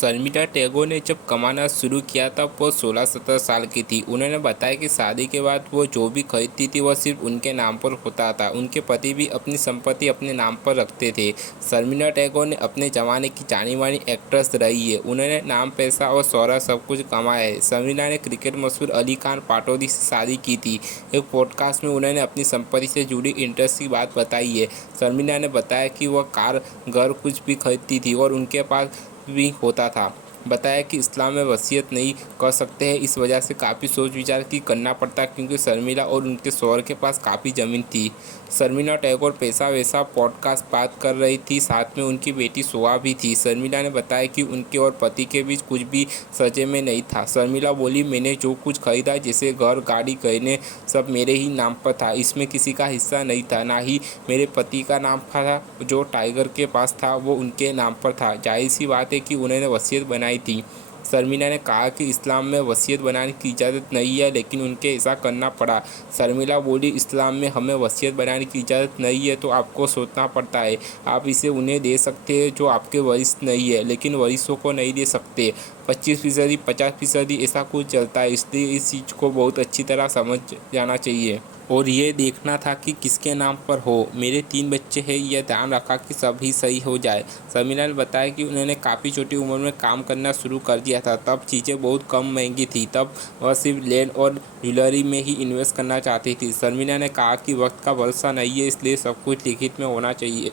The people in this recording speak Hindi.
शर्मिला टैगोर ने जब कमाना शुरू किया तब वो 16-17 साल की थी। उन्होंने बताया कि शादी के बाद वो जो भी खरीदती थी वह सिर्फ उनके नाम पर होता था। उनके पति भी अपनी संपत्ति अपने नाम पर रखते थे। शर्मिला टैगोर ने अपने ज़माने की जानी-मानी एक्ट्रेस रही है। उन्होंने नाम, पैसा और शोहरत सब कुछ कमाया है। शर्मिला ने क्रिकेट मशहूर अली खान पाटौदी से शादी की थी। एक पॉडकास्ट में उन्होंने अपनी संपत्ति से जुड़ी इंटरेस्टिंग बात बताई है। शर्मिला ने बताया कि वह कार, घर कुछ भी खरीदती थी और उनके पास भी होता था। बताया कि इस्लाम में वसीयत नहीं कर सकते हैं, इस वजह से काफ़ी सोच विचार की करना पड़ता क्योंकि शर्मिला और उनके शौहर के पास काफ़ी ज़मीन थी। शर्मिला टैगोर पैसा वैसा पॉडकास्ट बात कर रही थी, साथ में उनकी बेटी सोआ भी थी। शर्मिला ने बताया कि उनके और पति के बीच कुछ भी सजे में नहीं था। शर्मिला बोली, मैंने जो कुछ खरीदा जैसे घर, गाड़ी, गहने सब मेरे ही नाम पर था। इसमें किसी का हिस्सा नहीं था, ना ही मेरे पति का नाम था। जो टाइगर के पास था वो उनके नाम पर था। जाहिर सी बात है कि उन्होंने वसीयत बनाई थी। शर्मिला ने कहा कि इस्लाम में वसीयत बनाने की इजाज़त नहीं है, लेकिन उनके ऐसा करना पड़ा। शर्मिला बोली, इस्लाम में हमें वसीयत बनाने की इजाज़त नहीं है तो आपको सोचना पड़ता है। आप इसे उन्हें दे सकते हैं जो आपके वरिष्ठ नहीं है, लेकिन वरिष्ठों को नहीं दे सकते। 25%, 50% ऐसा कुछ चलता है, इसलिए इस चीज़ को बहुत अच्छी तरह समझ जाना चाहिए और ये देखना था कि किसके नाम पर हो। मेरे 3 बच्चे हैं, यह ध्यान रखा कि सभी सही हो जाए। शर्मिला ने बताया कि उन्होंने काफ़ी छोटी उम्र में काम करना शुरू कर दिया था। तब चीज़ें बहुत कम महंगी थी। तब वह सिर्फ लैंड और ज्वेलरी में ही इन्वेस्ट करना चाहती थी। शर्मिला ने कहा कि वक्त का भरोसा नहीं है, इसलिए सब कुछ लिखित में होना चाहिए।